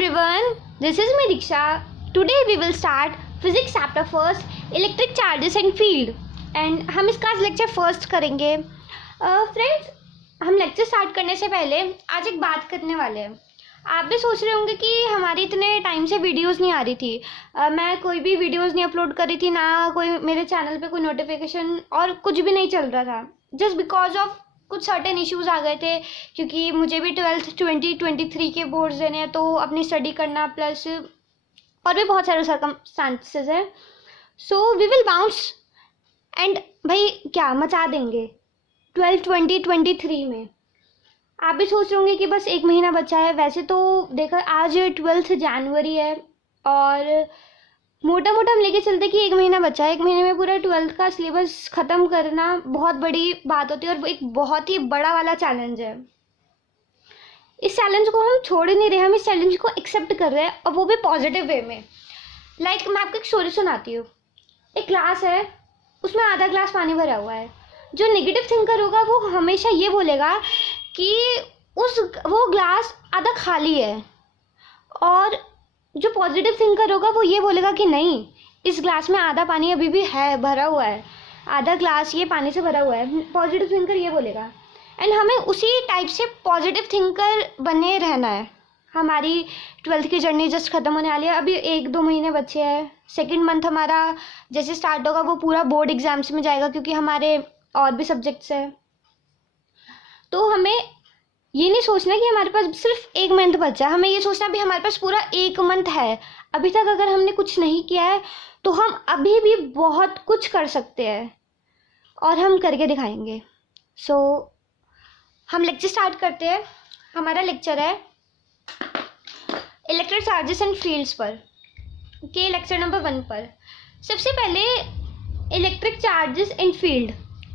everyone, this is me Diksha. Today we will start physics chapter first, electric charges and field. And हम इसका lecture first करेंगे. Friends, हम lecture start करने से पहले आज एक बात करने वाले हैं. आप भी सोच रहे होंगे कि हमारी इतने टाइम से वीडियोस नहीं आ रही थी. मैं कोई भी वीडियोस नहीं अपलोड कर रही थी, ना कोई मेरे चैनल पे कोई नोटिफिकेशन और कुछ भी नहीं चल रहा था. जस्ट बिकॉज ऑफ कुछ सर्टेन इश्यूज़ आ गए थे, क्योंकि मुझे भी 12th 2023 के बोर्ड्स देने हैं, तो अपनी स्टडी करना प्लस और भी बहुत सारे सर्कमस्टांसेस हैं. So we will bounce and भाई क्या मचा देंगे 12th 2023 में. आप भी सोच रहे होंगे कि बस एक महीना बचा है. वैसे तो देखो आज 12 जनवरी है और मोटा मोटा हम लेके चलते कि एक महीना बचा है. एक महीने में पूरा 12th का सिलेबस ख़त्म करना बहुत बड़ी बात होती है और एक बहुत ही बड़ा वाला चैलेंज है. इस चैलेंज को हम छोड़ ही नहीं रहे, हम इस चैलेंज को एक्सेप्ट कर रहे हैं और वो भी पॉजिटिव वे में. लाइक मैं आपको एक स्टोरी सुनाती हूँ. एक ग्लास है, उसमें आधा ग्लास पानी भरा हुआ है. जो नेगेटिव थिंकर होगा वो हमेशा ये बोलेगा कि वो ग्लास आधा खाली है, और जो पॉजिटिव थिंकर होगा वो ये बोलेगा कि नहीं, इस ग्लास में आधा पानी अभी भी है, भरा हुआ है, आधा ग्लास ये पानी से भरा हुआ है. पॉजिटिव थिंकर ये बोलेगा. एंड हमें उसी टाइप से पॉजिटिव थिंकर बने रहना है. हमारी 12th की जर्नी जस्ट ख़त्म होने वाली है. अभी 1-2 महीने बचे हैं. सेकेंड मंथ हमारा जैसे स्टार्ट होगा वो पूरा बोर्ड एग्जाम्स में जाएगा, क्योंकि हमारे और भी सब्जेक्ट्स हैं. तो हमें ये नहीं सोचना कि हमारे पास सिर्फ 1 मंथ बचा है. हमें ये सोचना भी हमारे पास पूरा 1 मंथ है. अभी तक अगर हमने कुछ नहीं किया है तो हम अभी भी बहुत कुछ कर सकते हैं और हम करके दिखाएंगे. सो हम लेक्चर स्टार्ट करते हैं. हमारा लेक्चर है इलेक्ट्रिक चार्जेस एंड फील्ड्स पर, के लेक्चर नंबर 1 पर. सबसे पहले electric charges and field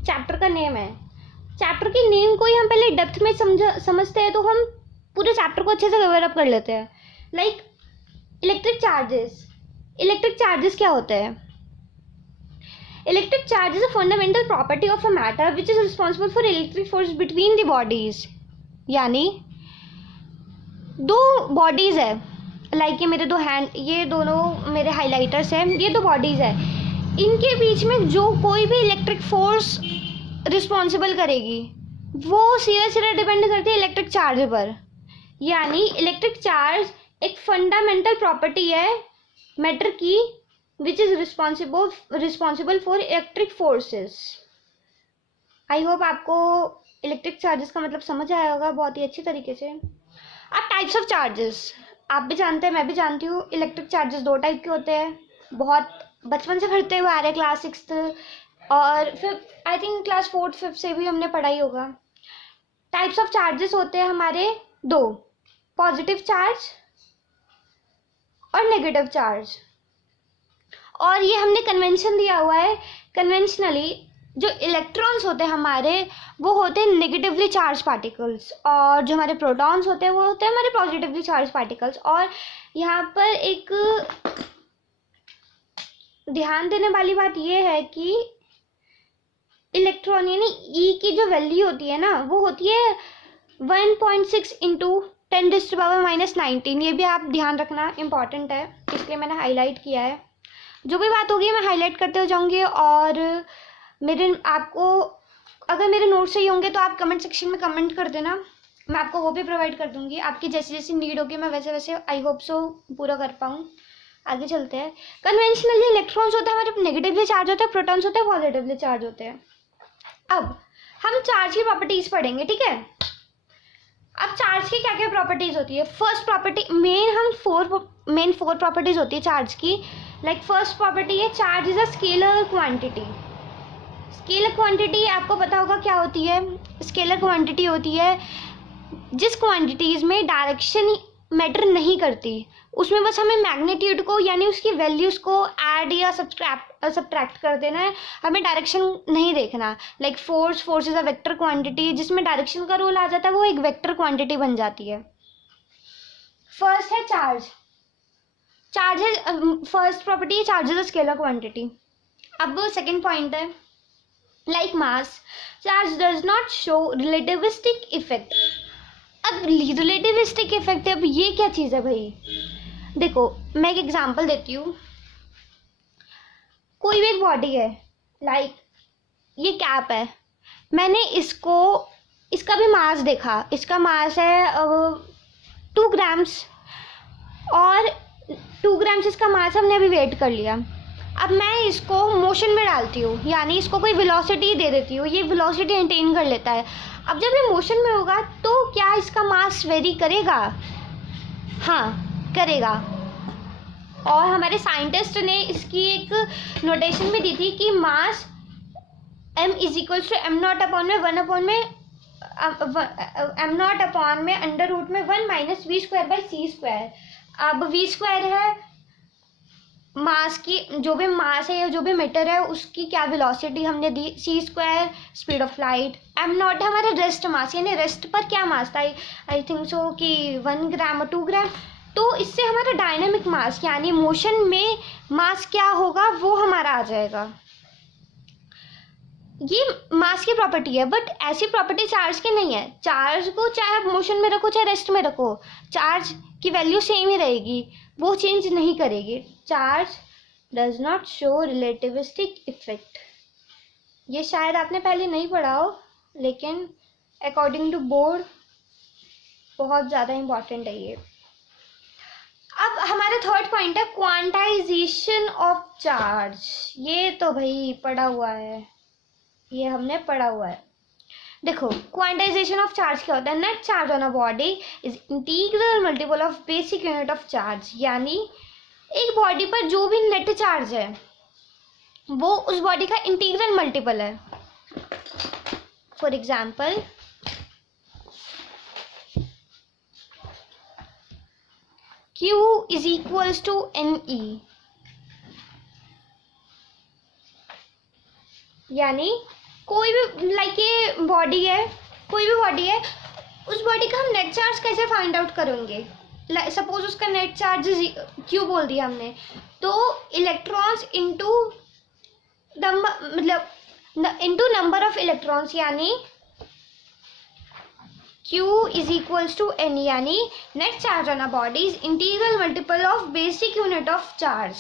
chapter का नेम है. चैप्टर की नेम को ही हम पहले डेप्थ में समझते हैं तो हम पूरे चैप्टर को अच्छे से कवर अप कर लेते हैं. लाइक इलेक्ट्रिक चार्जेस क्या होते हैं? Electric charge is a fundamental property of a matter which is responsible for electric force between the bodies. यानी 2 बॉडीज है, लाइक ये मेरे 2 हैंड, ये दोनों मेरे हाईलाइटर्स हैं, ये 2 बॉडीज है. इनके बीच में जो कोई भी इलेक्ट्रिक फोर्स रिस्पॉन्सिबल करेगी वो सीधा डिपेंड करती है इलेक्ट्रिक चार्ज पर. यानी इलेक्ट्रिक चार्ज एक फंडामेंटल प्रॉपर्टी है मैटर की which is responsible for electric forces. I hope आपको इलेक्ट्रिक चार्जेस का मतलब समझ आया होगा बहुत ही अच्छी तरीके से. अब टाइप्स ऑफ चार्जेस आप भी जानते हैं, मैं भी जानती हूँ. इलेक्ट्रिक चार्जेस 2 टाइप के होते हैं. बहुत बचपन से पढ़ते हुए आ रहे, क्लास 6th और फिर I think class 4th 5th से भी हमने पढ़ा ही होगा. टाइप्स ऑफ चार्जेस होते हैं हमारे 2, पॉजिटिव चार्ज और नेगेटिव चार्ज. और ये हमने कन्वेंशन दिया हुआ है. कन्वेंशनली जो इलेक्ट्रॉन्स होते हैं हमारे वो होते हैं नेगेटिवली चार्ज पार्टिकल्स, और जो हमारे प्रोटॉन्स होते हैं वो होते हैं हमारे पॉजिटिवली चार्ज पार्टिकल्स. और यहाँ पर एक ध्यान देने वाली बात ये है कि इलेक्ट्रॉन यानी ई की जो वैल्यू होती है ना वो होती है 1.6 इंटू 10⁻⁻19. ये भी आप ध्यान रखना, इम्पॉर्टेंट है, इसलिए मैंने हाईलाइट किया है. जो भी बात होगी मैं हाईलाइट करते हो जाऊंगी. और आपको अगर मेरे नोट्स चाहिए होंगे तो आप कमेंट सेक्शन में कमेंट कर देना, मैं आपको वो भी प्रोवाइड कर दूंगी. आपकी जैसी जैसी नीड होगी मैं वैसे वैसे आई होप सो पूरा कर पाऊँ. आगे चलते हैं. कन्वेंशनली इलेक्ट्रॉन्स होते हैं हमारे नेगेटिवली चार्ज होते हैं, प्रोटॉन्स होते हैं पॉजिटिवली चार्ज होते हैं. अब हम चार्ज की प्रॉपर्टीज पढ़ेंगे, ठीक है. अब चार्ज की क्या क्या प्रॉपर्टीज होती है? फर्स्ट प्रॉपर्टी मेन 4 प्रॉपर्टीज होती है चार्ज की. लाइक फर्स्ट प्रॉपर्टी है charge is a scalar quantity. Scalar quantity आपको पता होगा क्या होती है. स्केलर क्वांटिटी होती है जिस क्वांटिटीज में डायरेक्शन मैटर नहीं करती, उसमें बस हमें मैग्नीट्यूड को यानी उसकी वैल्यूज़ को ऐड या सब्ट्रैक्ट कर देना है, हमें डायरेक्शन नहीं देखना. Like force is a vector quantity, जिसमें डायरेक्शन का रोल आ जाता है वो एक वेक्टर क्वांटिटी बन जाती है. फर्स्ट है चार्ज है first property, charge is a scalar quantity. अब सेकेंड पॉइंट है like mass, charge does not show relativistic effect. अब रिलेटिविस्टिक इफेक्ट, अब ये क्या चीज़ है भाई? देखो मैं एक एग्जांपल देती हूँ। कोई भी एक बॉडी है, लाइक ये कैप है, मैंने इसका भी मास देखा, इसका मास है 2 ग्राम्स, और 2 ग्राम्स इसका मास हमने अभी वेट कर लिया। अब मैं इसको मोशन में डालती हूँ, यानी इसको कोई वेलोसिटी दे देती हूँ, ये वेलोसिटी मेंटेन कर लेता है। अब जब ये मोशन में होगा तो क्या इसका मास वेरी करेगा? हाँ करेगा। और हमारे साइंटिस्ट ने इसकी एक नोटेशन भी दी थी कि mass m is equals to m not upon में 1 अपॉन में m नॉट अपॉन में अंडर रूट में 1 minus v square by c square. अब वी स्क्वायर है मास की, जो भी मास है या जो भी मैटर है उसकी क्या वेलोसिटी हमने दी, c square speed of light, m naught है हमारा रेस्ट मास, यानी रेस्ट पर क्या मास था, आई थिंक सो कि 1 ग्राम और 2 ग्राम। तो इससे हमारा डायनामिक मास यानी मोशन में मास क्या होगा वो हमारा आ जाएगा। ये मास की प्रॉपर्टी है, बट ऐसी प्रॉपर्टी चार्ज की नहीं है। चार्ज को चाहे आप मोशन में रखो चाहे रेस्ट में रखो, चार्ज की वैल्यू सेम ही रहेगी, वो चेंज नहीं करेगी। Charge does not show relativistic effect. ये शायद आपने पहले नहीं पढ़ा हो, लेकिन अकॉर्डिंग टू बोर्ड बहुत ज़्यादा इम्पॉर्टेंट है ये। अब हमारा थर्ड पॉइंट है क्वांटाइजेशन ऑफ चार्ज। ये तो भाई पढ़ा हुआ है, ये हमने पढ़ा हुआ है। देखो क्वांटाइजेशन ऑफ चार्ज क्या होता है? Net charge on a body is integral multiple of basic unit of charge, यानी एक बॉडी पर जो भी नेट चार्ज है वो उस बॉडी का इंटीग्रल मल्टीपल है। For example Q is equals to NE, यानी कोई भी लाइक ये बॉडी है, कोई भी बॉडी है, उस बॉडी का हम नेट चार्ज कैसे फाइंड आउट करेंगे? सपोज उसका नेट चार्ज Q बोल दिया हमने, तो इलेक्ट्रॉन्स इनटू मतलब इनटू नंबर ऑफ इलेक्ट्रॉन्स, यानी Q is equals to N, यानी net charge on a body is integral multiple of basic unit of charge.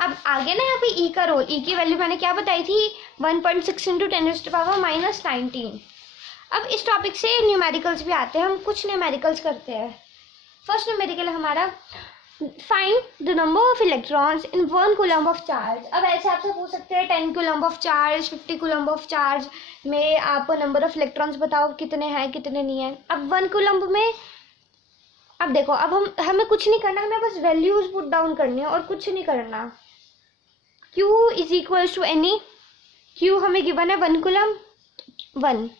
अब आगे ना यहाँ पे E का रोल, E की वैल्यू मैंने क्या बताई थी 1.6 इंटू 10⁻⁻⁻19। अब इस टॉपिक से न्यूमेरिकल्स भी आते हैं, हम कुछ न्यूमेरिकल्स करते हैं। फर्स्ट न्यूमेरिकल हमारा find the number of electrons in 1 coulomb of charge. अब ऐसे आपसे पूछ सकते हैं 10 coulomb of charge, 50 coulomb of charge में आप नंबर ऑफ इलेक्ट्रॉन्स बताओ कितने हैं कितने नहीं हैं। अब 1 कूलम्ब में, अब देखो अब हमें कुछ नहीं करना, हमें बस वैल्यूज पुट डाउन करनी है और कुछ नहीं करना। Q is equals to NE, Q हमें गिवन है 1 coulomb, 1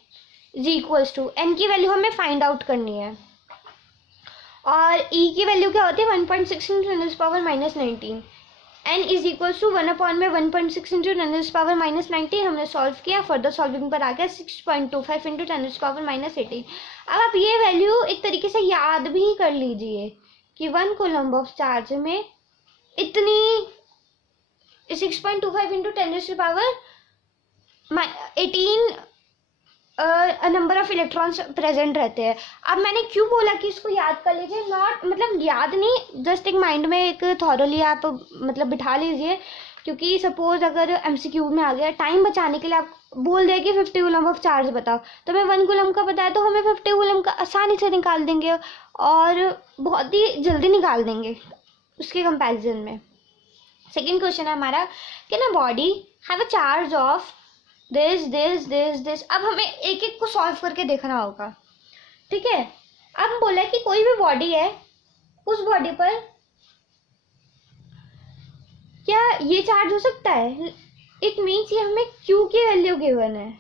is equals to N की वैल्यू हमें फाइंड आउट करनी है, और E की वैल्यू क्या होती है 1.6 into 10⁻⁻19। N is equals to 1 upon में 1.6 इंटू 10⁻⁻19 हमने सॉल्व किया। फर्दर सॉल्विंग पर आ गया 6.25 इंटू 10⁻⁻18। अब आप ये वैल्यू एक तरीके से याद भी कर लीजिए कि 1 कूलम्ब ऑफ चार्ज में इतनी 6.25 into 10⁻18 number of electrons present रहते हैं। अब मैंने क्यों बोला कि इसको याद कर लीजिए, नॉट मतलब याद नहीं, जस्ट एक माइंड में एक थॉरली आप मतलब बिठा लीजिए, क्योंकि सपोज अगर MCQ में आ गया, टाइम बचाने के लिए आप बोल दे कि 50 कूलम्ब ऑफ चार्ज बताओ, तो मैं 1 कूलम्ब का बताया तो हमें 50 कूलम्ब का आसानी से निकाल देंगे और बहुत ही जल्दी निकाल देंगे उसके कंपैरिजन में। सेकेंड क्वेश्चन है हमारा कि ना body have a charge of this. अब हमें एक एक को सॉल्व करके देखना होगा, ठीक है। अब बोला कि कोई भी बॉडी है, उस बॉडी पर क्या ये चार्ज हो सकता है? इट मीन्स ये हमें Q की वैल्यू गिवन है,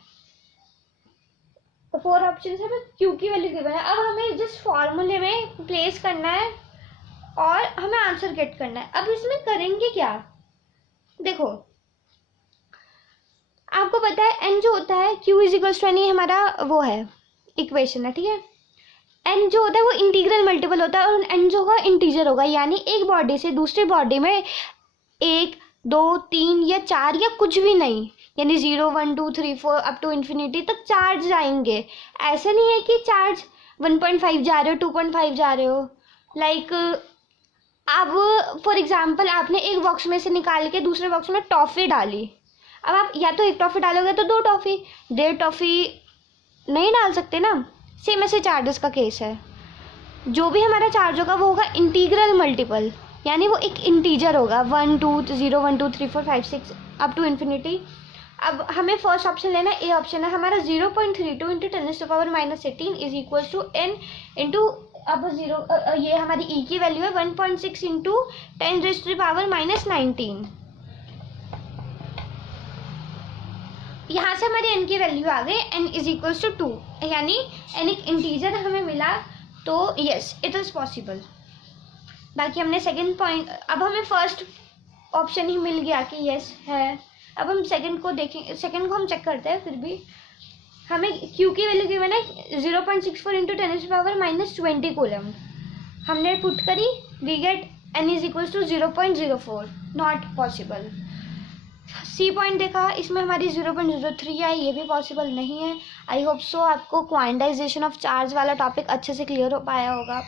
4 ऑप्शन है, Q की वैल्यू गिवन है। अब हमें जिस फॉर्मूले में प्लेस करना है और हमें आंसर गेट करना है। अब इसमें करेंगे क्या? देखो आपको पता है N जो होता है Q is equals to N, हमारा वो है इक्वेशन है, ठीक है। N जो होता है वो इंटीग्रल मल्टीपल होता है और N जो होगा इंटीजर होगा, यानी एक बॉडी से दूसरी बॉडी में 1 2 3 या 4 या कुछ भी नहीं, यानी 0 1 2 3 4 अप टू इन्फिनिटी तक चार्ज जाएंगे। ऐसा नहीं है कि चार्ज 1.5 जा रहे हो 2.5 जा रहे हो, लाइक अब फॉर एग्जांपल आपने एक बॉक्स में से निकाल के दूसरे बॉक्स में टॉफ़ी डाली। अब आप या तो एक टॉफ़ी डालोगे तो 2 टॉफ़ी, 1.5 टॉफ़ी नहीं डाल सकते ना। सेम ऐसे चार्जेस का केस है। जो भी हमारा चार्ज होगा वो होगा इंटीग्रल मल्टीपल, यानी वो एक इंटीजर होगा 1 2 0 1 2 3 4 5 6 अप टू इन्फिनिटी। अब हमें फर्स्ट ऑप्शन लेना है, ए ऑप्शन है हमारा 0.32 into 10⁻⁻18 is equal to n into, अब ये हमारी e की वैल्यू है 1.6 इंटू 10⁻⁻19। यहाँ से हमारी n की वैल्यू आ गई, n इज इक्वल टू 2, यानी n एक इंटीजर हमें मिला, तो यस इट इज़ पॉसिबल। बाकी हमने सेकंड पॉइंट, अब हमें फर्स्ट ऑप्शन ही मिल गया कि यस है। अब हम सेकंड को देखें, सेकंड को हम चेक करते हैं। फिर भी हमें Q की वैल्यू गिवन है 0.64 इंटू 10⁻⁻20 कूलम। हमने पुट करी, we get n is equal to 0.04, not possible. C point देखा, इसमें हमारी 0.03 आई, ये भी पॉसिबल नहीं है। आई होप सो आपको क्वांटाइजेशन ऑफ चार्ज वाला टॉपिक अच्छे से क्लियर हो पाया होगा।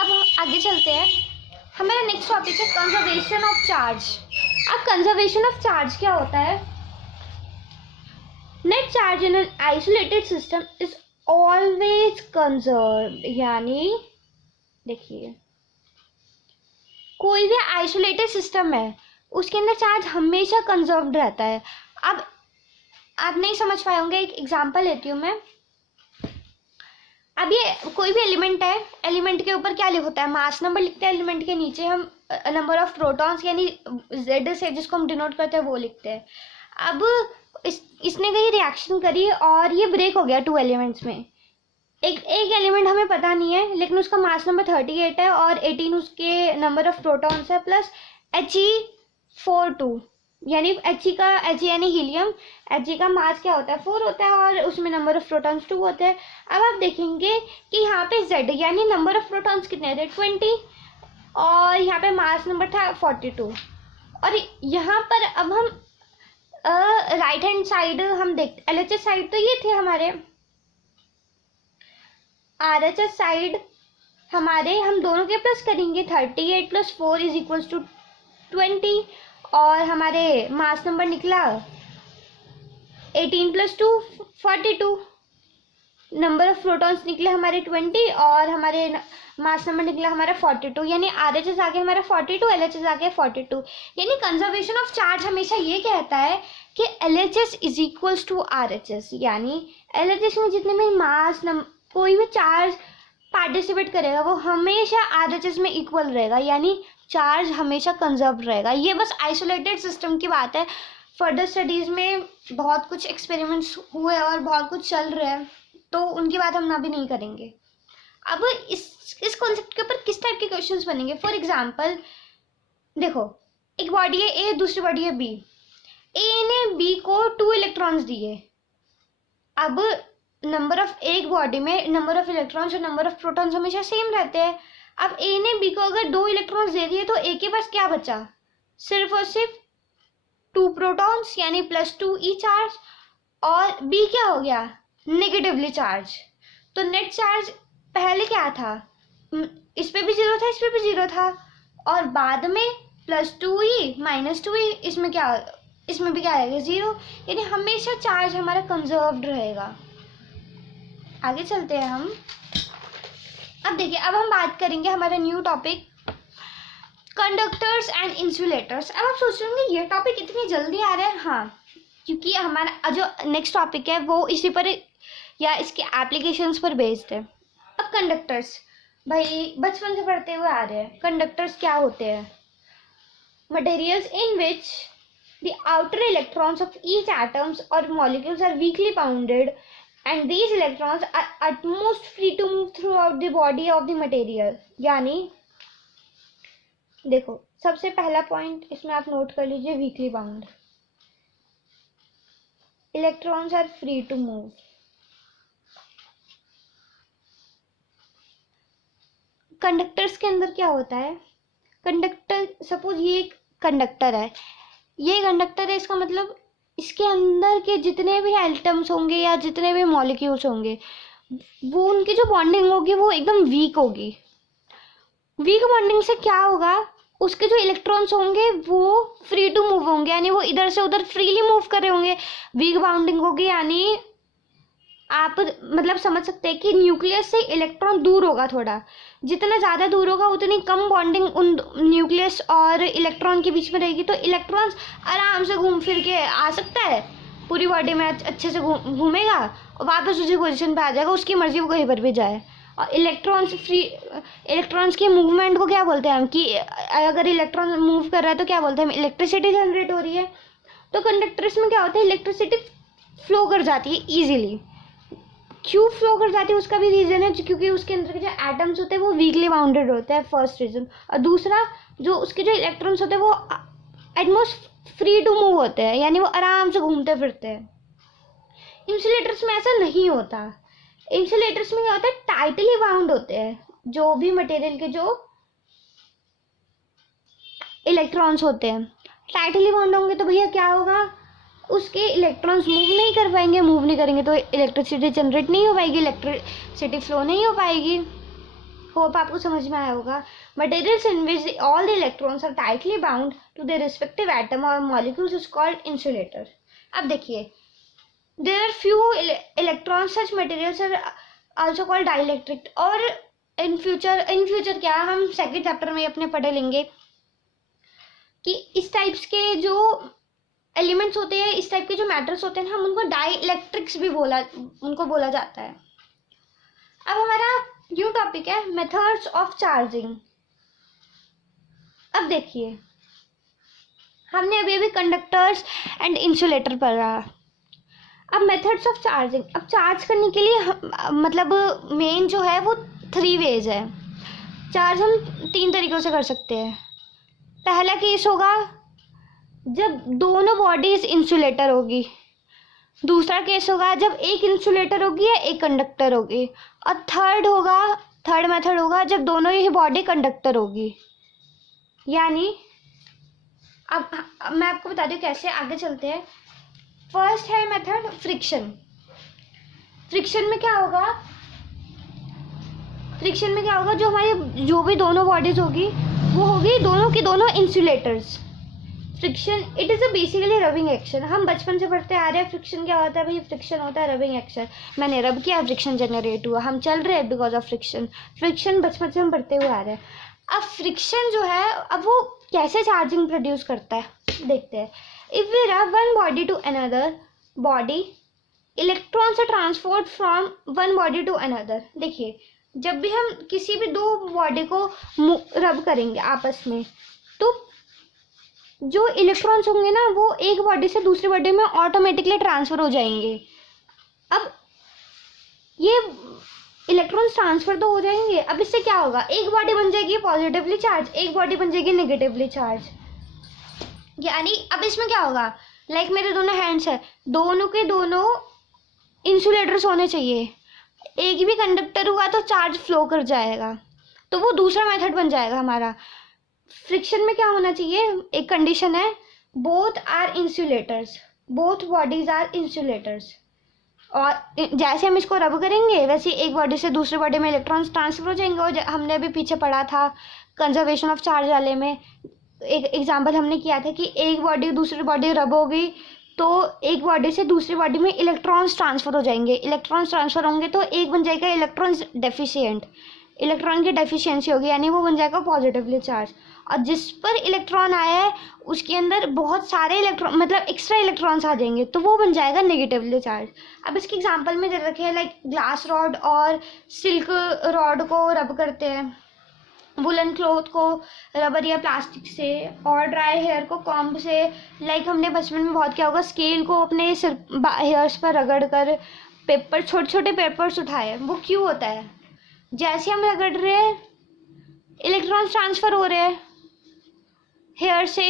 अब आगे चलते हैं, हमारा नेक्स्ट टॉपिक है कंजर्वेशन ऑफ चार्ज। अब कंजर्वेशन ऑफ चार्ज क्या होता है? Net charge in an isolated system is always conserved, यानी देखिए कोई भी आइसोलेटेड सिस्टम है उसके अंदर चार्ज हमेशा कंजर्व्ड रहता है। अब आप नहीं समझ पाए होंगे, एक एग्जांपल लेती हूँ मैं। अब ये कोई भी एलिमेंट है, एलिमेंट के ऊपर क्या होता है, मास नंबर लिखते हैं, एलिमेंट के नीचे हम नंबर ऑफ प्रोटॉन्स यानी Z से जिसको हम डिनोट करते हैं वो लिखते हैं। अब इसने कहीं रिएक्शन करी और ये ब्रेक हो गया 2 एलिमेंट्स में। एक एलिमेंट हमें पता नहीं है लेकिन उसका मास नंबर 38 है और 18 उसके नंबर ऑफ प्रोटॉन्स है, प्लस He42, यानी He यानी हीलियम, He का मास क्या होता है 4 होता है और उसमें नंबर ऑफ प्रोटॉन्स 2 होते हैं। अब आप देखेंगे कि यहाँ पे Z यानी नंबर ऑफ प्रोटॉन्स कितने थे 20 और यहाँ पे मास नंबर था 42। और यहाँ पर अब हम राइट हैंड साइड हम देखते, LHS साइड तो ये थे हमारे, RHS साइड हमारे, हम दोनों के प्लस करेंगे 38 + 4 इज इक्वल्स टू 20 और हमारे मास नंबर निकला 18 + 2 42, नंबर ऑफ प्रोटॉन्स निकले हमारे 20 और हमारे मास नंबर निकला हमारा 42, यानी RHS आ गया हमारा 42, LHS आ गया 42। यानी कंजर्वेशन ऑफ चार्ज हमेशा ये कहता है कि LHS is equals to RHS, यानी LHS में जितने भी मास कोई भी चार्ज पार्टिसिपेट करेगा वो हमेशा RHS में इक्वल रहेगा, यानी चार्ज हमेशा कंजर्व रहेगा। ये बस आइसोलेटेड सिस्टम की बात है। फर्दर स्टडीज़ में बहुत कुछ एक्सपेरिमेंट्स हुए और बहुत कुछ चल रहे हैं, तो उनकी बात हम ना भी नहीं करेंगे। अब इस कॉन्सेप्ट के ऊपर किस टाइप के क्वेश्चंस बनेंगे? फॉर एग्जांपल देखो, एक बॉडी है ए, दूसरी बॉडी है बी। ए ने बी को 2 इलेक्ट्रॉन्स दिए। अब नंबर ऑफ एक बॉडी में नंबर ऑफ इलेक्ट्रॉन्स और नंबर ऑफ प्रोटॉन्स हमेशा सेम रहते हैं। अब ए ने बी को अगर 2 इलेक्ट्रॉन्स दे दिए तो ए के पास क्या बचा? सिर्फ और सिर्फ 2 प्रोटॉन्स यानी +2 ई चार्ज, और बी क्या हो गया? Negatively charge. तो नेट चार्ज पहले क्या था? इस पे भी 0 था, इस पे भी 0 था, और बाद में +2e -2e, इसमें भी क्या आएगा 0, यानी हमेशा चार्ज हमारा कंजर्व्ड रहेगा। आगे चलते हैं हम। अब देखिए, अब हम बात करेंगे हमारा new topic conductors and insulators. अब आप सोच रहे होंगे ये टॉपिक इतनी जल्दी आ रहा है। हाँ, क्योंकि हमारा जो नेक्स्ट टॉपिक है वो इसी पर या इसके एप्लीकेशंस पर बेस्ड है। अब कंडक्टर्स, भाई बचपन से पढ़ते हुए आ रहे हैं। कंडक्टर्स क्या होते हैं? Materials in which the outer electrons of each atoms और molecules are weakly bounded and these electrons are at most free to move throughout the body of the material। यानी देखो, सबसे पहला पॉइंट इसमें आप नोट कर लीजिए, weakly bound, electrons are free to move. Conductors के अंदर क्या होता है? कंडक्टर, सपोज ये एक कंडक्टर है, ये कंडक्टर है, इसका मतलब इसके अंदर के जितने भी एटम्स होंगे या जितने भी मॉलिक्यूल्स होंगे वो उनकी जो बॉन्डिंग होगी वो एकदम वीक होगी, वीक बॉन्डिंग से क्या होगा, उसके जो इलेक्ट्रॉन्स होंगे वो फ्री टू मूव होंगे, यानी वो इधर से उधर फ्रीली मूव कर रहे होंगे। वीक बाउंडिंग होगी यानी आप मतलब समझ सकते हैं कि न्यूक्लियस से इलेक्ट्रॉन दूर होगा थोड़ा, जितना ज़्यादा दूर होगा उतनी कम बॉन्डिंग उन न्यूक्लियस और इलेक्ट्रॉन के बीच में रहेगी, तो इलेक्ट्रॉन्स आराम से घूम फिर के आ सकता है, पूरी बॉडी में अच्छे से घूमेगा और वापस उसी पोजीशन पे आ जाएगा, उसकी मर्जी वो कहीं पर भी जाए। और इलेक्ट्रॉन्स की मूवमेंट को क्या बोलते हैं हम, कि अगर इलेक्ट्रॉन मूव कर रहा है तो क्या बोलते हैं हम, इलेक्ट्रिसिटी जनरेट हो रही है। तो कंडक्टर्स में क्या होता है, इलेक्ट्रिसिटी फ्लो कर जाती है ईजिली। क्यों फ्लो कर जाती है उसका भी रीज़न है, क्योंकि उसके अंदर के जो एटम्स होते हैं वो वीकली बाउंडेड होते हैं, फर्स्ट रीज़न। और दूसरा, जो उसके जो इलेक्ट्रॉन्स होते हैं वो एटमोस्ट फ्री टू मूव होते हैं, यानी वो आराम से घूमते फिरते हैं। इंसुलेटर्स में ऐसा नहीं होता। इंसुलेटर्स में क्या होता है, टाइटली बाउंड होते हैं जो भी मटेरियल के जो इलेक्ट्रॉन्स होते हैं, टाइटली बाउंड होंगे तो भैया क्या होगा, उसके इलेक्ट्रॉन्स मूव नहीं कर पाएंगे, मूव नहीं करेंगे तो इलेक्ट्रिसिटी जनरेट नहीं हो पाएगी, इलेक्ट्रिसिटी फ्लो नहीं हो पाएगी। होप आपको समझ में आया होगा। Materials in which all the electrons are tightly bound to their respective atom और मॉलिक्यूल्स इज कॉल्ड इंसुलेटर। अब देखिए, there are few electrons, such materials are also called dielectric. और इन फ्यूचर क्या, हम सेकंड चैप्टर में अपने पढ़े लेंगे कि इस टाइप्स के जो एलिमेंट्स होते हैं, इस टाइप के जो मैटर्स होते हैं, हम उनको डाइलेक्ट्रिक्स भी बोला जाता है। अब हमारा न्यू टॉपिक है मेथड्स ऑफ चार्जिंग। अब देखिए, हमने अभी कंडक्टर्स एंड इंसुलेटर पढ़ा। अब मेथड्स ऑफ चार्जिंग, अब चार्ज करने के लिए मतलब मेन जो है वो 3 वेज है। चार्ज हम 3 तरीक़ों से कर सकते हैं। पहला केस होगा जब दोनों बॉडीज इंसुलेटर होगी। दूसरा केस होगा जब एक इंसुलेटर होगी या एक कंडक्टर होगी। और थर्ड मेथड होगा जब दोनों ही बॉडी कंडक्टर होगी। यानी अब मैं आपको बता दूं कैसे, आगे चलते हैं। फर्स्ट है मेथड फ्रिक्शन। फ्रिक्शन में क्या होगा, जो हमारी जो भी दोनों बॉडीज होगी वो होगी दोनों की दोनों insulators. Friction it is a basically rubbing action. हम बचपन से पढ़ते आ रहे हैं फ्रिक्शन क्या होता है, भाई फ्रिक्शन होता है रबिंग एक्शन। मैंने रब किया, फ्रिक्शन जनरेट हुआ, हम चल रहे हैं बिकॉज ऑफ फ्रिक्शन बचपन से हम पढ़ते हुए आ रहे हैं। अब फ्रिक्शन जो है, अब वो कैसे चार्जिंग प्रोड्यूस करता है देखते हैं। If we rub one body to another body, electrons are transferred from one body to another. देखिए, जब भी हम किसी भी दो बॉडी को रब करेंगे आपस में, तो जो इलेक्ट्रॉन्स होंगे ना वो एक बॉडी से दूसरी बॉडी में ऑटोमेटिकली ट्रांसफ़र हो जाएंगे। अब ये इलेक्ट्रॉन्स ट्रांसफ़र तो हो जाएंगे, अब इससे क्या होगा, एक बॉडी बन जाएगी पॉजिटिवली चार्ज, एक बॉडी बन जाएगी नेगेटिवली चार्ज। यानी अब इसमें क्या होगा, लाइक मेरे दोनों हैंड्स है, दोनों के दोनों इंसुलेटर्स होने चाहिए। एक भी कंडक्टर हुआ तो चार्ज फ्लो कर जाएगा, तो वो दूसरा मेथड बन जाएगा हमारा। फ्रिक्शन में क्या होना चाहिए, एक कंडीशन है, both are insulators, both bodies are insulators. और जैसे हम इसको रब करेंगे वैसे एक बॉडी से दूसरी बॉडी में इलेक्ट्रॉन्स ट्रांसफर हो जाएंगे। और हमने अभी पीछे पढ़ा था कंजर्वेशन ऑफ चार्ज वाले में, एक एग्जांपल हमने किया था कि एक बॉडी दूसरी बॉडी रब होगी तो एक बॉडी से दूसरी बॉडी में इलेक्ट्रॉन्स ट्रांसफर हो जाएंगे। इलेक्ट्रॉन्स ट्रांसफर होंगे तो एक बन जाएगा इलेक्ट्रॉन्स डेफिशिएंट, इलेक्ट्रॉन की डेफिशिएंसी होगी, यानी वो बन जाएगा पॉजिटिवली चार्ज। और जिस पर इलेक्ट्रॉन आया है उसके अंदर बहुत सारे इलेक्ट्रॉन मतलब एक्स्ट्रा इलेक्ट्रॉन्स आ जाएंगे, तो वो बन जाएगा नेगेटिवली चार्ज। अब इसके एग्जांपल में दे रखे हैं, लाइक ग्लास रॉड और सिल्क रॉड को रब करते हैं, वुलन क्लॉथ को रबर या प्लास्टिक से, और ड्राई हेयर को कॉम्ब से। लाइक हमने बचपन में बहुत क्या होगा, स्केल को अपने सिर हेयर्स पर रगड़ कर पेपर, छोटे छोटे पेपर्स उठाए। वो क्यों होता है, जैसे हम रगड़ रहे हैं इलेक्ट्रॉन्स ट्रांसफ़र हो रहे हैं हेयर से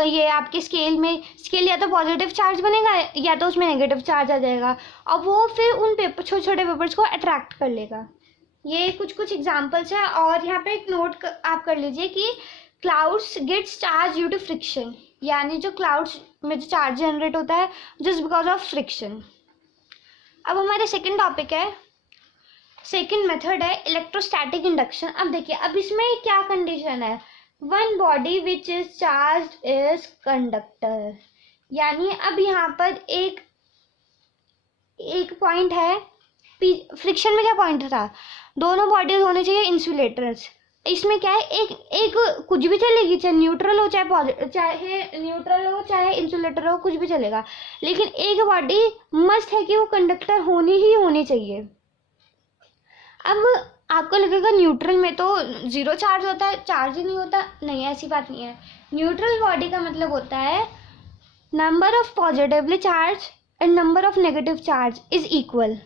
ये आपके स्केल में, स्केल या तो पॉजिटिव चार्ज बनेगा या तो उसमें नेगेटिव चार्ज आ जाएगा, और वो फिर उन पेपर छोटे छोटे पेपर्स को अट्रैक्ट कर लेगा। ये कुछ एग्जांपल्स हैं। और यहाँ पे एक नोट आप कर लीजिए कि clouds gets charge due to friction, यानी जो क्लाउड्स में जो चार्ज जनरेट होता है जस्ट बिकॉज ऑफ फ्रिक्शन। अब हमारे सेकेंड टॉपिक है सेकंड मेथड है इलेक्ट्रोस्टैटिक इंडक्शन। अब देखिए, अब इसमें क्या कंडीशन है, one body which is charge is conductor, यानी अब यहाँ पर एक पॉइंट है, फ्रिक्शन में क्या पॉइंट था, दोनों बॉडीज होने चाहिए इंसुलेटर्स। इसमें क्या है, एक कुछ भी चलेगी, चाहे न्यूट्रल हो चाहे न्यूट्रल हो चाहे इंसुलेटर हो, कुछ भी चलेगा, लेकिन एक बॉडी मस्ट है कि वो कंडक्टर होनी ही होनी चाहिए। अब आपको लगेगा न्यूट्रल में तो जीरो चार्ज होता है, चार्ज ही नहीं होता, नहीं ऐसी बात नहीं है। न्यूट्रल बॉडी का मतलब होता है number of positively charge and number of negative charge is equal,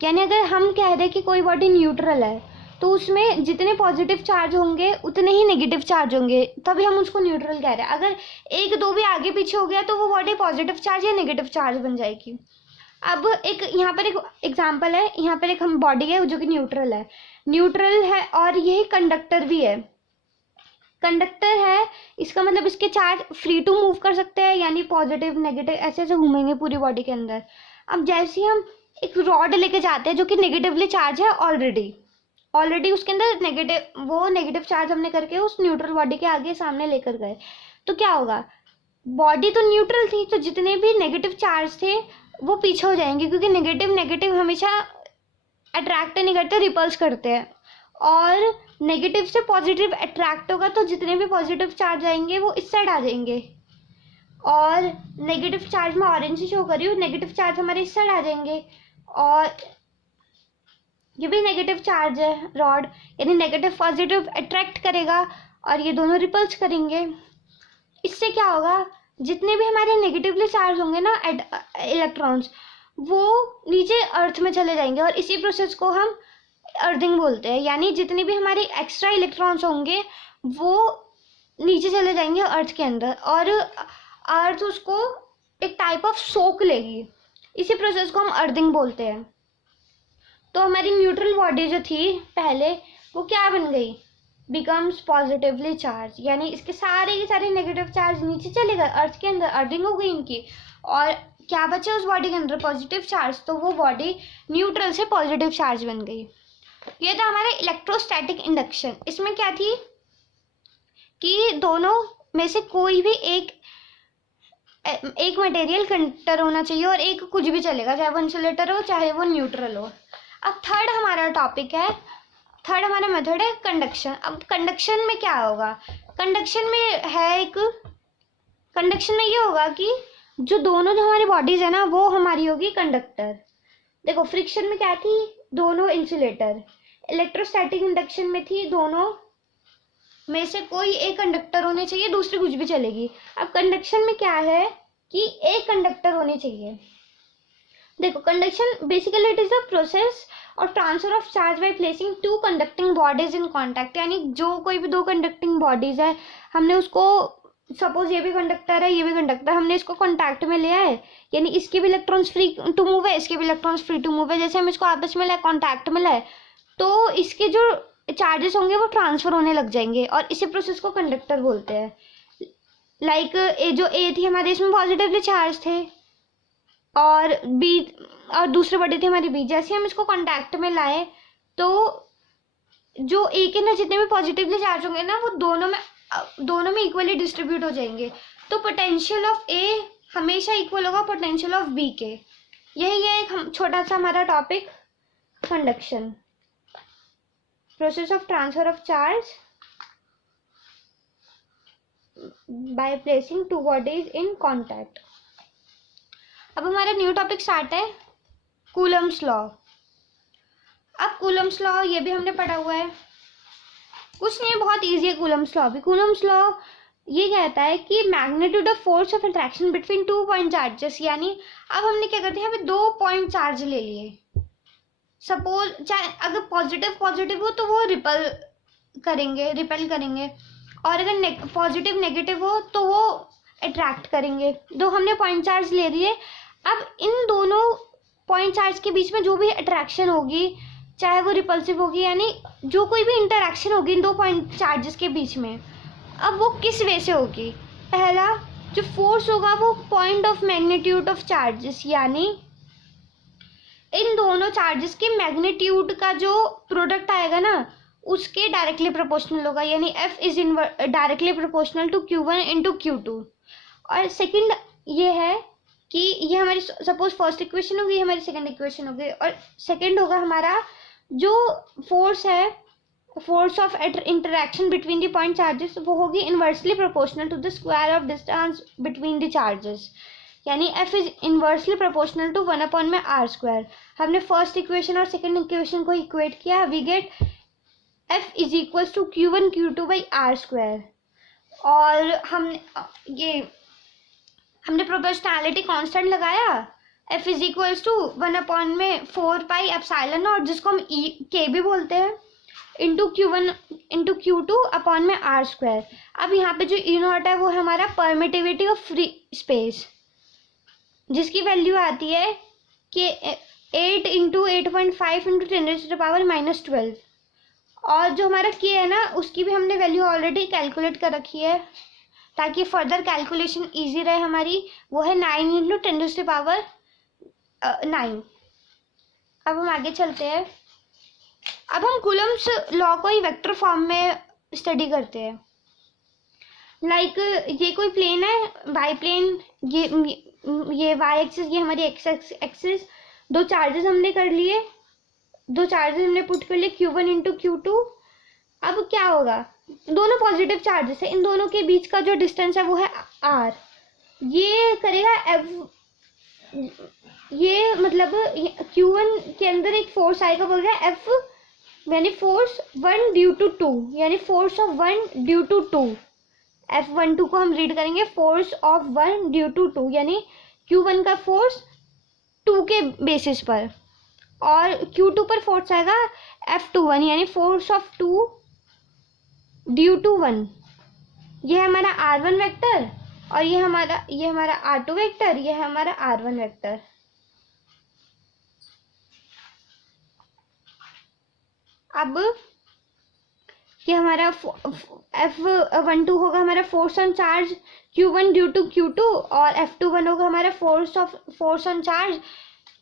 यानी अगर हम कह रहे हैं कि कोई बॉडी न्यूट्रल है तो उसमें जितने पॉजिटिव चार्ज होंगे उतने ही नेगेटिव चार्ज होंगे, तभी हम उसको न्यूट्रल कह रहे हैं। अगर एक दो भी आगे पीछे हो गया तो वो बॉडी पॉजिटिव चार्ज या नेगेटिव चार्ज बन जाएगी। अब यहाँ पर एक एग्जांपल है, यहाँ पर एक हम बॉडी है जो कि न्यूट्रल है और यही कंडक्टर भी है। कंडक्टर है, इसका मतलब इसके चार्ज फ्री टू मूव कर सकते हैं, यानी पॉजिटिव नेगेटिव ऐसे ऐसे घूमेंगे पूरी बॉडी के अंदर। अब जैसे हम एक रॉड लेके जाते हैं जो कि नेगेटिवली चार्ज है ऑलरेडी उसके अंदर नेगेटिव चार्ज हमने करके उस न्यूट्रल बॉडी के आगे सामने लेकर गए, तो क्या होगा, बॉडी तो न्यूट्रल थी तो जितने भी नेगेटिव चार्ज थे वो पीछे हो जाएंगे, क्योंकि नेगेटिव हमेशा अट्रैक्ट नहीं करते, रिपल्स करते हैं, और नेगेटिव से पॉजिटिव अट्रैक्ट होगा तो जितने भी पॉजिटिव चार्ज आएंगे वो इस साइड आ जाएंगे, और नेगेटिव चार्ज में ऑरेंज से शो कर रही हूँ, नेगेटिव चार्ज हमारे इस साइड आ जाएंगे, और ये भी नेगेटिव चार्ज है रॉड, यानी नेगेटिव पॉजिटिव अट्रैक्ट करेगा और ये दोनों रिपल्स करेंगे। इससे क्या होगा, जितने भी हमारे नेगेटिवली चार्ज होंगे ना इलेक्ट्रॉन्स, वो नीचे अर्थ में चले जाएंगे, और इसी प्रोसेस को हम अर्थिंग बोलते हैं, यानी जितने भी हमारे एक्स्ट्रा इलेक्ट्रॉन्स होंगे वो नीचे चले जाएंगे अर्थ के अंदर, और अर्थ उसको एक टाइप ऑफ सोक लेगी, इसी प्रोसेस को हम अर्थिंग बोलते हैं। तो हमारी न्यूट्रल बॉडी जो थी पहले वो क्या बन गई, बिकम्स पॉजिटिवली चार्ज, यानी इसके सारे के सारे नेगेटिव चार्ज नीचे चले गए अर्थ के अंदर, अर्थिंग हो गई इनकी, और क्या बचा उस बॉडी के अंदर, पॉजिटिव चार्ज, तो वो बॉडी न्यूट्रल से पॉजिटिव चार्ज बन गई। ये था हमारा इलेक्ट्रोस्टैटिक इंडक्शन। इसमें क्या थी कि दोनों में से कोई भी एक मटेरियल कंडक्टर होना चाहिए और एक कुछ भी चलेगा, चाहे वो इंसुलेटर हो चाहे वो न्यूट्रल हो। अब थर्ड हमारा टॉपिक है, थर्ड हमारा मेथड है कंडक्शन। अब कंडक्शन में क्या होगा, कंडक्शन में ये होगा कि जो हमारी बॉडीज है ना वो हमारी होगी कंडक्टर। देखो फ्रिक्शन में क्या थी, दोनों इंसुलेटर, इलेक्ट्रोस्टैटिक इंडक्शन में थी दोनों में से कोई एक कंडक्टर होने चाहिए, दूसरी कुछ भी चलेगी। अब कंडक्शन में क्या है कि एक कंडक्टर होने चाहिए। देखो conduction basically it is a process और transfer of charge by placing two conducting bodies in contact, यानी जो कोई भी दो कंडक्टिंग बॉडीज है, हमने उसको सपोज ये भी कंडक्टर है ये भी कंडक्टर, हमने इसको कॉन्टैक्ट में लिया है, यानी इसके भी इलेक्ट्रॉन्स फ्री टू मूव है इसके भी इलेक्ट्रॉन्स फ्री टू मूव है, जैसे हम इसको आपस में लाए कॉन्टैक्ट में लाए तो इसके जो चार्जेस होंगे वो ट्रांसफर होने लग जाएंगे, और इसी प्रोसेस को कंडक्टर बोलते हैं। लाइक जो ए थी हमारे, इसमें पॉजिटिवली चार्ज थे, और बी और दूसरे बॉडी थी हमारी बी, जैसे हम इसको कॉन्टैक्ट में लाए तो जो ए के ना जितने भी पॉजिटिवली चार्ज होंगे ना वो दोनों में इक्वली डिस्ट्रीब्यूट हो जाएंगे, तो पोटेंशियल ऑफ ए हमेशा इक्वल होगा पोटेंशियल ऑफ बी के। यही है एक छोटा सा हमारा topic conduction, process of transfer of charge by placing two bodies in contact. अब हमारा न्यू टॉपिक स्टार्ट है कूलम्स लॉ। अब कूलम्स लॉ ये भी हमने पढ़ा हुआ है, कुछ नहीं बहुत इजी है कूलम्स लॉ भी। कूलम्स लॉ ये कहता है कि magnitude of force of attraction between 2 point charges, यानी अब हमने क्या करते हैं यहाँ पे 2 पॉइंट चार्ज ले लिए, सपोज चाहे अगर पॉजिटिव हो तो वो रिपेल करेंगे, और अगर पॉजिटिव नेगेटिव हो तो वो अट्रैक्ट करेंगे। दो हमने पॉइंट चार्ज ले लिए, अब इन दोनों पॉइंट चार्ज के बीच में जो भी अट्रैक्शन होगी चाहे वो रिपल्सिव होगी, यानी जो कोई भी इंटरैक्शन होगी इन 2 पॉइंट चार्जेस के बीच में, अब वो किस वे से होगी। पहला जो फोर्स होगा वो point of magnitude of charges, यानी इन दोनों चार्जेस के मैग्नीट्यूड का जो प्रोडक्ट आएगा ना उसके डायरेक्टली प्रोपोर्शनल होगा, यानी F is directly proportional to Q1 into Q2। और सेकंड ये है कि ये हमारी सपोज फर्स्ट इक्वेशन होगी, हमारी सेकंड इक्वेशन होगी, और सेकंड होगा हमारा जो फोर्स है, force of interaction between the point charges, वो होगी inversely proportional to the square of distance between the charges, यानी F is inversely proportional to 1/r²। हमने फर्स्ट इक्वेशन और सेकंड इक्वेशन को इक्वेट किया, we get F is equals to Q1 Q2/r²। और हमने proportionality constant लगाया, F is equals to 1/4πε0, जिसको हम K भी बोलते हैं, इंटू Q1 इंटू Q2/r²। अब यहाँ पे जो E0 है वो है हमारा परमिटिविटी ऑफ फ्री स्पेस, जिसकी वैल्यू आती है कि 8 इंटू 8.5 इंटू 10⁻⁻12। और जो हमारा K है ना उसकी भी हमने वैल्यू ऑलरेडी कैलकुलेट कर रखी है ताकि फर्दर कैलकुलेशन इजी रहे हमारी, वो है 9 इंटू 10⁹9। अब हम आगे चलते हैं। अब हम कूलम्स लॉ को ही वेक्टर फॉर्म में स्टडी करते हैं। लाइक ये कोई प्लेन है, वाई प्लेन, ये वाई एक्सिस, ये हमारी एक्स एक्सिस, दो चार्जेस हमने कर लिए, दो चार्जेस हमने पुट कर लिए Q1 इंटू Q2। अब क्या होगा, दोनों पॉजिटिव चार्जेस है, इन दोनों के बीच का जो डिस्टेंस है वो है r। ये करेगा F, ये मतलब Q1 के अंदर एक फोर्स आएगा, बोल रहा है F, यानी फोर्स 1 ड्यू टू 2, यानी force of 1 due to 2। F12 को हम रीड करेंगे फोर्स ऑफ 1 ड्यू टू 2, यानी Q1 का फोर्स 2 के बेसिस पर, और Q2 पर फोर्स आएगा F21, यानी फोर्स ऑफ 2 ड्यू टू 1। ये है हमारा R1 वेक्टर, और ये हमारा R2 वेक्टर, ये है हमारा R1 वेक्टर। अब ये हमारा F12 होगा हमारा force on charge Q1 due to Q2, और F21 होगा हमारा force on charge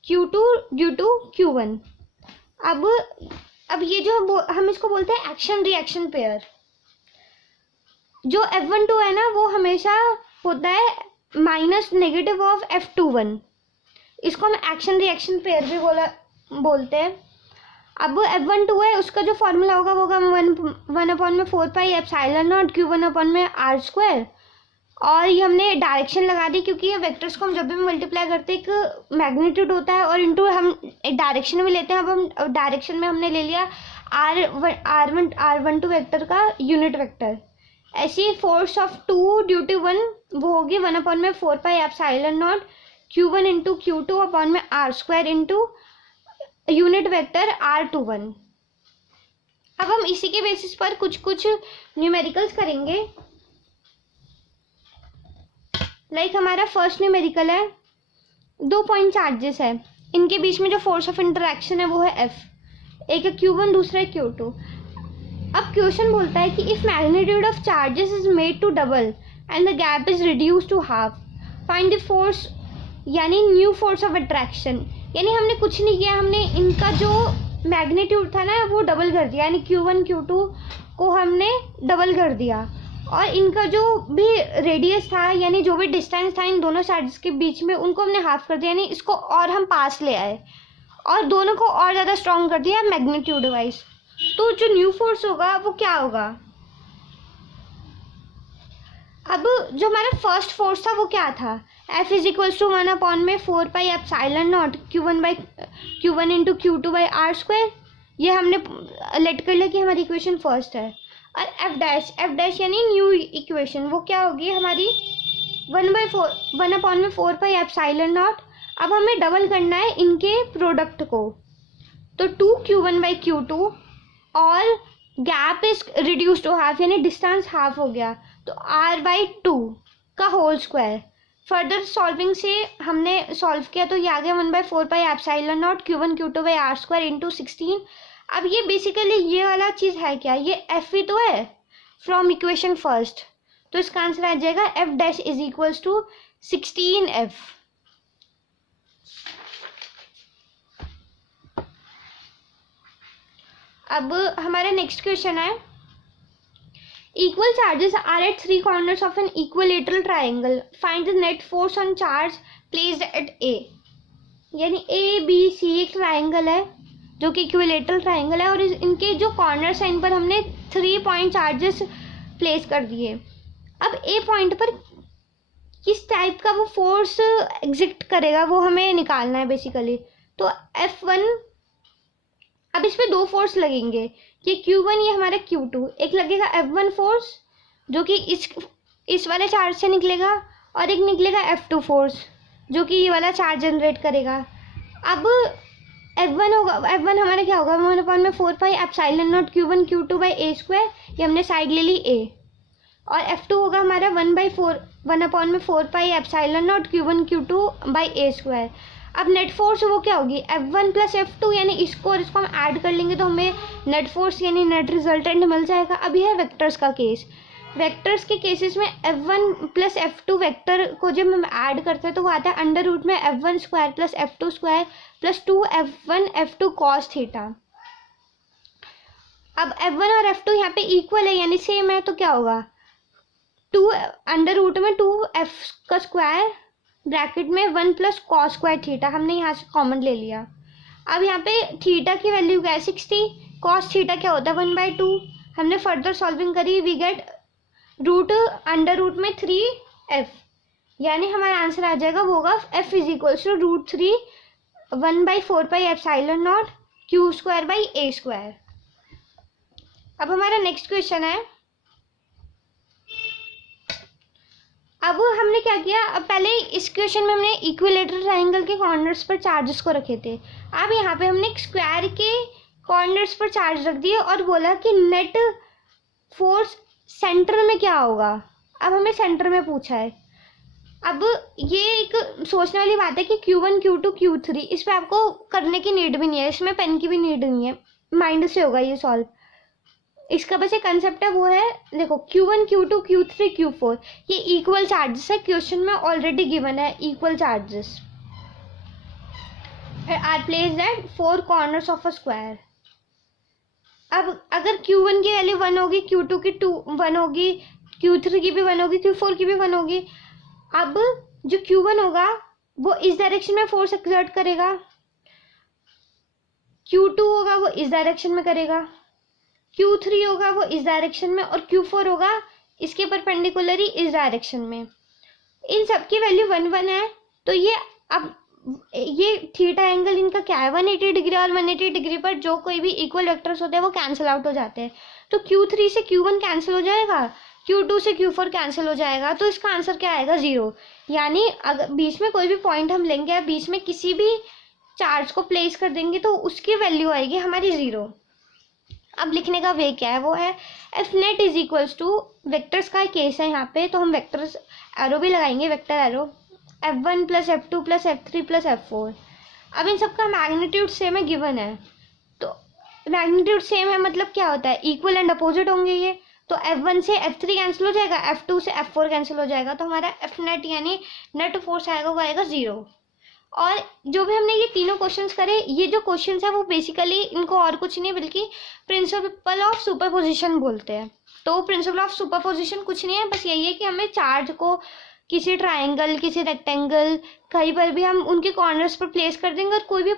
Q2 due to Q1। अब ये जो हम इसको बोलते हैं एक्शन रिएक्शन पेयर। जो F12 है ना वो हमेशा होता है माइनस नेगेटिव ऑफ F21, इसको हम एक्शन रिएक्शन पेयर भी बोलते हैं। अब F12 है, उसका जो फॉर्मूला होगा वो होगा 1/4πε0 Q1/r²। और ये हमने डायरेक्शन लगा दी, क्योंकि ये वेक्टर्स को हम जब भी मल्टीप्लाई करते हैं एक मैग्नीट्यूड होता है और इनटू हम एक डायरेक्शन में लेते हैं। अब हम डायरेक्शन में हमने ले लिया R12 वेक्टर का यूनिट वेक्टर। ऐसी फोर्स ऑफ 2 ड्यू टू 1 वो होगी 1/4πε0 Q1 into Q2/r² into unit vector R21। अब हम इसी के बेसिस पर कुछ न्यूमेरिकल्स करेंगे। लाइक हमारा फर्स्ट न्यूमेरिकल है, 2 पॉइंट चार्जेस है, इनके बीच में जो फोर्स ऑफ इंटरेक्शन है वो है F, एक है Q1 दूसरा है Q2। अब क्वेश्चन बोलता है कि if magnitude of charges is made to double and the gap is reduce to half, find the force, यानी न्यू फोर्स ऑफ अट्रैक्शन। यानी हमने कुछ नहीं किया, हमने इनका जो मैग्नीट्यूड था ना वो डबल कर दिया, यानी Q1 Q2 को हमने डबल कर दिया, और इनका जो भी रेडियस था यानी जो भी डिस्टेंस था इन दोनों चार्जेस के बीच में उनको हमने हाफ कर दिया, यानी इसको और हम पास ले आए और दोनों को और ज़्यादा स्ट्रॉन्ग कर दिया मैग्नीट्यूड वाइज। तो जो न्यू फोर्स होगा वो क्या होगा। अब जो हमारा फर्स्ट फोर्स था वो क्या था, F is equals to 1/4πε0 Q1 into Q2/r²। ये हमने लेट कर लिया कि हमारी इक्वेशन फर्स्ट है। और F' यानी न्यू इक्वेशन, वो क्या होगी हमारी 1/4πε0। अब हमें डबल करना है इनके प्रोडक्ट को, तो 2Q1/Q2 और gap is reduce to half, यानी डिस्टेंस हाफ हो गया, तो R/2 का होल स्क्वायर। फर्दर सॉल्विंग से हमने सॉल्व किया तो ये आ गया 1/4πε0 Q1 Q2/r² इंटू 16। अब ये बेसिकली ये वाला चीज़ है क्या, ये F ही तो है फ्रॉम इक्वेशन फर्स्ट, तो इसका आंसर आ जाएगा F' is equals to 16F। अब हमारा नेक्स्ट क्वेश्चन है, equal charges are at three corners of an equilateral triangle, find the net force on charge placed at A. यानी A B C एक triangle है जो कि equilateral triangle है और इनके जो कॉर्नर्स हैं इन पर हमने 3 पॉइंट चार्जेस प्लेस कर दिए। अब ए पॉइंट पर किस टाइप का वो फोर्स एग्जिस्ट करेगा वो हमें निकालना है बेसिकली। तो F1, अब इस पे 2 फोर्स लगेंगे, ये Q1 ये हमारा Q2। एक लगेगा F1 फोर्स जो कि इस वाले चार्ज से निकलेगा और एक निकलेगा F2 फोर्स जो कि ये वाला चार्ज जनरेट करेगा। अब F1 होगा, F1 हमारा क्या होगा, 1/में 4 पाई epsilon not Q1 Q2 by a square, ये हमने साइड ले ली A। और F2 होगा हमारा 1/में 4 पाई epsilon not Q1 Q2 by a square. अब नेट फोर्स वो क्या होगी, F1 प्लस F2, यानी इसको और इसको हम ऐड कर लेंगे तो हमें नेट फोर्स यानी नेट रिजल्टेंट मिल जाएगा। अब यह है वेक्टर्स का केस। वेक्टर्स के केसेस में F1 प्लस F2 वेक्टर को जब हम ऐड करते हैं तो वो आता है अंडर रूट में F1 square plus F2 square plus 2F1 F2 cos theta. अब F1 और F2 यहाँ पे इक्वल है यानी सेम है, तो क्या होगा, 2 अंडर रूट में 2F का स्क्वायर ब्रैकेट में 1 प्लस कॉस स्क्वायर थीटा, हमने यहाँ से कॉमन ले लिया। अब यहाँ पे थीटा की वैल्यू क्या है 60, कॉस थीटा क्या होता है 1/2। हमने फर्दर सॉल्विंग करी, we get root under root में 3F, यानी हमारा आंसर आ जाएगा वो होगा F is equals to √3 1/4 pi epsilon naught Q square by a square. अब हमारा नेक्स्ट क्वेश्चन है, अब हमने क्या किया, अब पहले इस क्वेश्चन में हमने इक्विलेटरल ट्राइंगल के कॉर्नर्स पर चार्जेस को रखे थे। अब यहाँ पे हमने एक स्क्वायर के कॉर्नर्स पर चार्ज रख दिए और बोला कि नेट फोर्स सेंटर में क्या होगा। अब हमें सेंटर में पूछा है। अब ये एक सोचने वाली बात है कि Q1 Q2 Q3 इस पर आपको करने की नीड भी नहीं है, इसमें पेन की भी नीड नहीं है, माइंड से होगा ये सॉल्व। इसका बस एक कंसेप्ट है, वो है देखो Q1 Q2 Q3 Q4 ये इक्वल चार्जेस है, क्वेश्चन में ऑलरेडी गिवन है equal charges are placed at 4 corners of a square. अब अगर Q1 की वैल्यू 1 होगी, Q2 की 1 होगी, Q3 की भी 1 होगी, Q4 की भी 1 होगी। अब जो Q1 होगा वो इस डायरेक्शन में फोर्स एक्सर्ट करेगा, Q2 होगा वो इस डायरेक्शन में करेगा, Q3 होगा वो इस डायरेक्शन में और Q4 होगा इसके परपेंडिकुलर ही इस डायरेक्शन में। इन सब की वैल्यू 1 1 है, तो ये अब ये थीटा एंगल इनका क्या है 180 डिग्री, और 180 डिग्री पर जो कोई भी इक्वल वेक्टर्स होते हैं वो कैंसिल आउट हो जाते हैं। तो Q3 से Q1 कैंसिल हो जाएगा, Q2 से Q4 कैंसिल हो जाएगा, तो इसका आंसर क्या आएगा 0। यानी अगर बीच में कोई भी पॉइंट हम लेंगे या बीच में किसी भी चार्ज को प्लेस कर देंगे तो उसकी वैल्यू आएगी हमारी 0। अब लिखने का वे क्या है, वो है F net is equals to, vectors का केस है यहाँ पे तो हम वेक्टर्स एरो भी लगाएंगे, vector arrow F1 plus F2 plus F3 plus F4। अब इन सबका मैग्नीट्यूड सेम है गिवन है, तो मैग्नीट्यूड सेम है मतलब क्या होता है इक्वल एंड अपोजिट होंगे ये, तो F1 से F3 कैंसिल हो जाएगा, F2 से F4 कैंसिल हो जाएगा, तो हमारा F नेट यानी नेट फोर्स आएगा वो आएगा 0। और जो भी हमने ये तीनों क्वेश्चंस करे, ये जो क्वेश्चंस है वो बेसिकली इनको और कुछ नहीं बल्कि प्रिंसिपल ऑफ सुपरपोजिशन बोलते हैं। तो प्रिंसिपल ऑफ सुपरपोजिशन कुछ नहीं है, बस यही है कि हमें चार्ज को किसी ट्राइंगल किसी रेक्टेंगल कहीं पर भी हम उनके कॉर्नर्स पर प्लेस कर देंगे और कोई भी